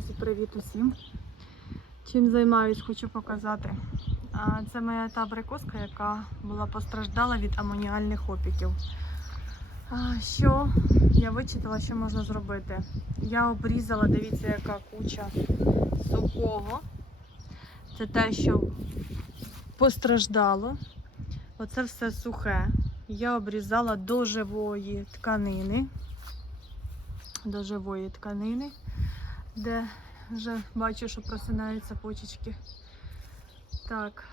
Друзі, привіт усім! Чим займаюсь, хочу показати. Це моя та абрикоска, яка була постраждала від амоніальних опіків. Що я вичитала, що можна зробити? Я обрізала, дивіться, яка куча сухого. Це те, що постраждало. Оце все сухе. Я обрізала до живої тканини. До живої тканини, де вже бачу, що просинаються почечки. Так.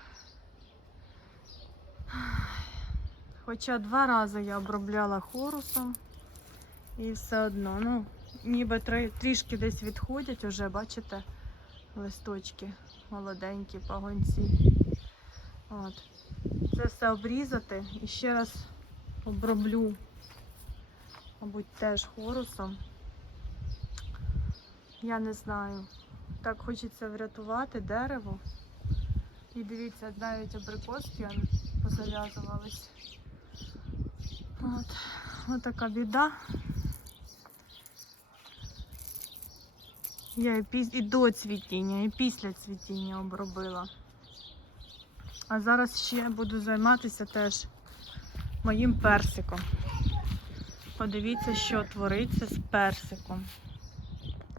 Хоча два рази я обробляла хорусом і все одно, ну, ніби трішки десь відходять уже, бачите, листочки молоденькі, пагонці. От. Це все обрізати і ще раз оброблю, мабуть, теж хорусом. Я не знаю. Так хочеться врятувати дерево. І дивіться, навіть абрикоски позав'язувались. От. От така біда. Я і, піс... і до цвітіння, і після цвітіння обробила. А зараз ще буду займатися теж моїм персиком. Подивіться, що твориться з персиком.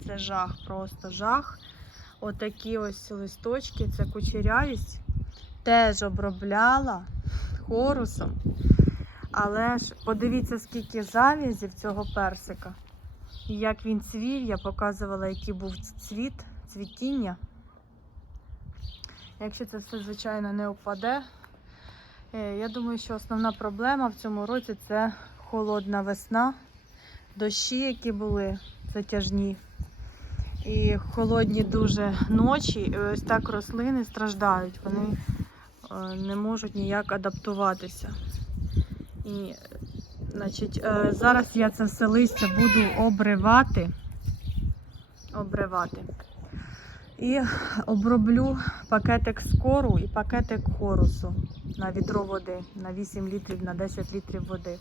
Це жах, просто жах. Отакі ось листочки, це кучерявість. Теж обробляла хорусом. Але ж подивіться, скільки завязів цього персика. І як він цвів, я показувала, який був цвіт, цвітіння. Якщо це все, звичайно, не впаде. Е, Я думаю, що основна проблема в цьому році це холодна весна, дощі, які були затяжні. І холодні дуже ночі, і ось так рослини страждають. Вони е, не можуть ніяк адаптуватися. І, е, значить, е, зараз я це все листя буду обривати. Обривати. І оброблю пакетик скору і пакетик хорусу на відро води, на 8 літрів, на 10 літрів води.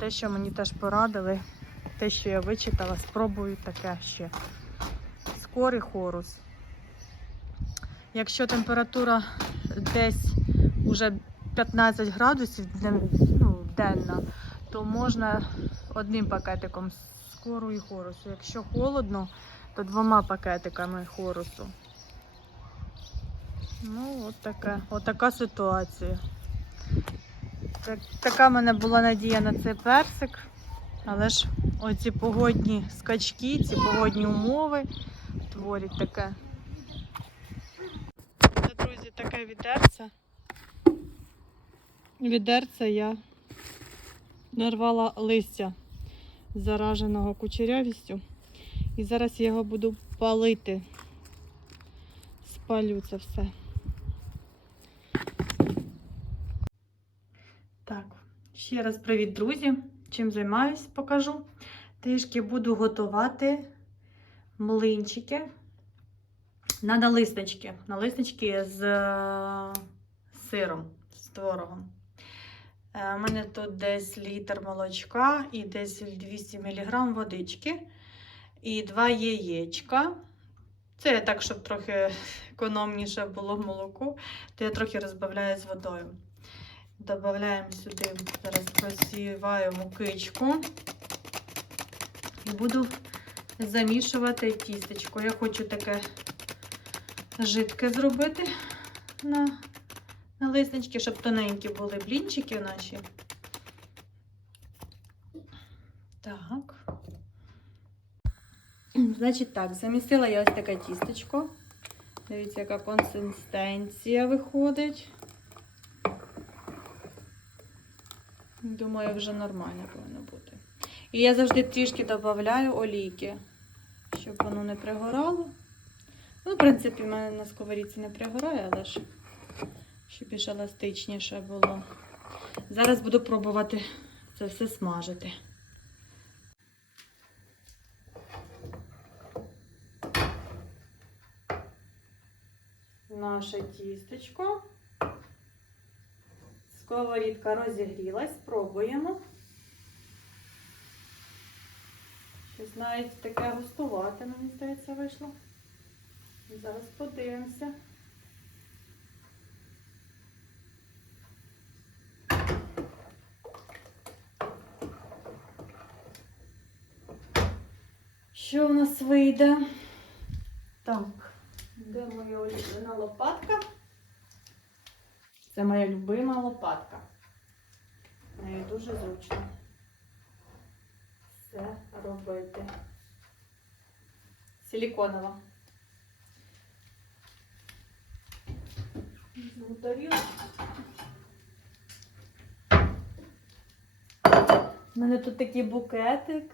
Те, що мені теж порадили, те, що я вичитала, спробую таке ще. Скорий хорус. Якщо температура десь уже 15 градусів ну, денна, то можна одним пакетиком скору і хорусу. Якщо холодно, то двома пакетиками хорусу. Ну, от така, от така ситуація. Так, така в мене була надія на цей персик. Але ж оці погодні скачки, ці погодні умови творять таке. Це, друзі, таке відерце. Відерце я нарвала листя зараженого кучерявістю. І зараз я його буду палити. Спалю це все. Так, ще раз привіт, друзі. Чим займаюсь, покажу. Трішки буду готувати млинчики на налиснички. Налиснички з е, сиром, з творогом. Е, У мене тут десь літр молочка і десь 200 мг водички. І два яєчка. Це так, щоб трохи економніше було молоко, то я трохи розбавляю з водою. Додаємо сюди, зараз просіваю мукичку і буду замішувати тістечко. Я хочу таке жидке зробити на, на лиснички, щоб тоненькі були блінчики наші. Так. Значить так, замісила я ось таке тістечко. Дивіться, яка консистенція виходить. Думаю, вже нормально повинно бути. І я завжди трішки додаю олійки, щоб воно не пригорало. Ну, в принципі, в мене на сковорідці не пригорає, але ж щоб більш еластичніше було. Зараз буду пробувати це все смажити. Наше тістечко. Сковорідка розігрілась, спробуємо. Навіть таке густувате, мені здається, вийшло. Зараз подивимося. Що в нас вийде? Так, де моя улюблена лопатка? Це моя любима лопатка. Нею дуже зручно все робити. Силіконова. Візьму. У мене тут такий букетик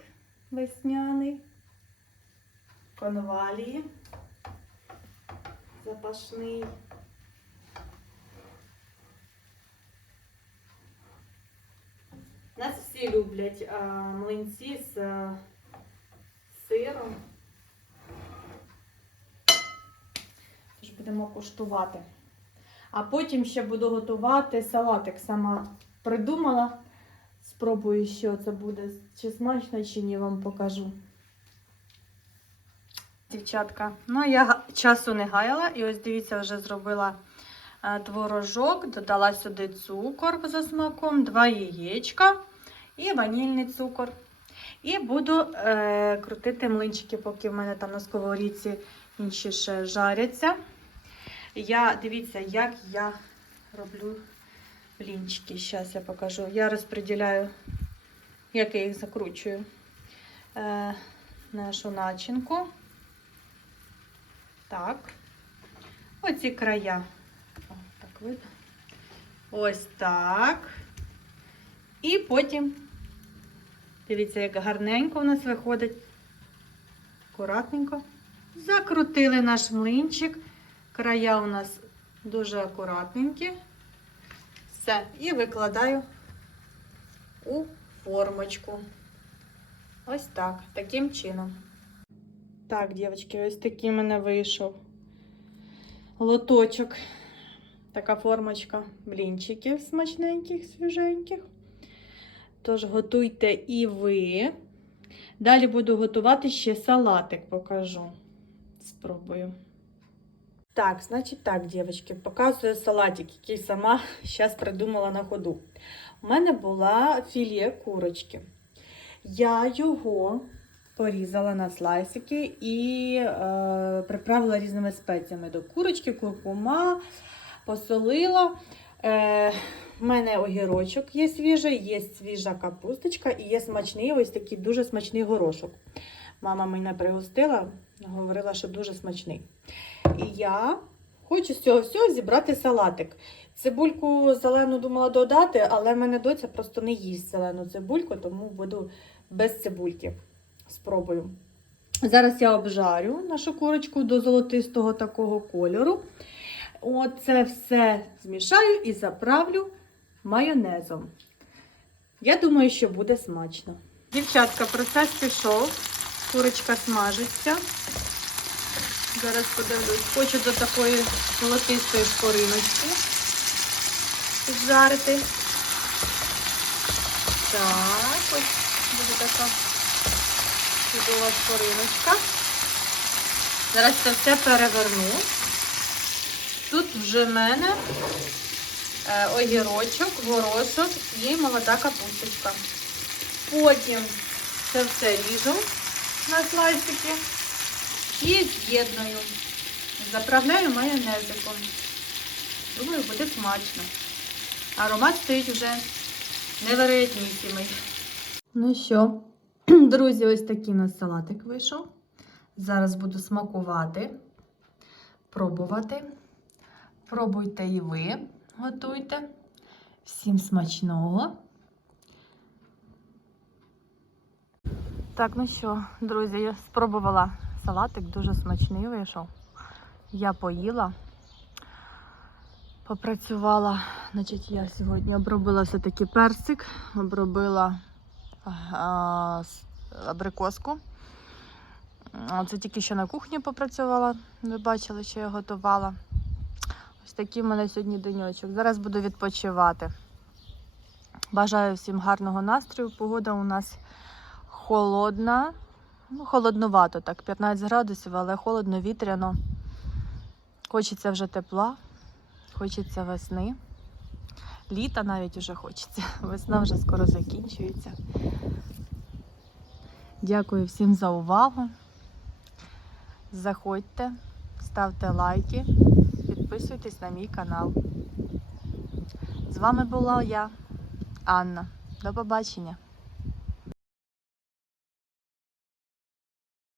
весняний. Конвалії. Запашний. Нас всі люблять а, млинці з а, сиром. Тож будемо куштувати. А потім ще буду готувати салатик. Сама придумала. Спробую, що це буде, чи смачно, чи ні, вам покажу. Дівчатка, ну я часу не гаяла, і ось дивіться, вже зробила е, творожок, додала сюди цукор за смаком, два яєчка і ванільний цукор. І буду е, крутити млинчики, поки в мене там на сковорідці інші ще жаряться. Я дивіться, як я роблю блінчики. Зараз я покажу. Я розподіляю, як я їх закручую. Е, нашу начинку. Так. Оці края. О, так видно. Ось так. І потім, дивіться, як гарненько у нас виходить. Акуратненько. Закрутили наш млинчик. Края у нас дуже акуратненькі. Все. І викладаю у формочку. Ось так, таким чином. Так, дівчатки, ось такий мене вийшов лоточок. Така формочка блінчиків смачненьких, свіженьких. Тож готуйте і ви. Далі буду готувати ще салатик, покажу. Спробую. Так, значить так, дівчатки, показую салатик, який сама зараз придумала на ходу. У мене була філе курочки. Я його порізала на слайсики і е, приправила різними спеціями до курочки, куркума, посолила. Е, в мене огірочок є свіжий, є свіжа капусточка і є смачний, ось такий дуже смачний горошок. Мама мене пригостила, говорила, що дуже смачний. І я хочу з цього всього зібрати салатик. Цибульку зелену думала додати, але мене доця просто не їсть зелену цибульку, тому буду без цибульки. Спробую. Зараз я обжарю нашу курочку до золотистого такого кольору. Оце все змішаю і заправлю майонезом. Я думаю, що буде смачно. Дівчатка, процес пішов. Курочка смажиться. Зараз подивлюсь. Хочу до такої золотистої шкориночки піджарити. Так, ось буде така чудова шкориночка. Зараз це все переверну. Тут вже в мене е, огірочок, горошок і молода капусточка. Потім це все ріжу на слайсики і з'єдную. Заправляю майонезиком. Думаю, буде смачно. Аромат стоїть вже невероятнісімий. Ну що, друзі, ось такий у нас салатик вийшов. Зараз буду смакувати, пробувати. Пробуйте і ви, готуйте. Всім смачного. Так, ну що, друзі, я спробувала салатик, дуже смачний вийшов. Я поїла, попрацювала. Значить, я сьогодні обробила все-таки персик, обробила а, абрикоску. Це тільки що на кухні попрацювала. Ви бачили, що я готувала. Ось такий в мене сьогодні денечок. Зараз буду відпочивати. Бажаю всім гарного настрою. Погода у нас холодна, Ну, холоднувато, так, 15 градусів, але холодно, вітряно. Хочеться вже тепла, хочеться весни. Літа навіть уже хочеться. Весна вже скоро закінчується. Дякую всім за увагу. Заходьте, ставте лайки, підписуйтесь на мій канал. З вами була я, Анна. До побачення!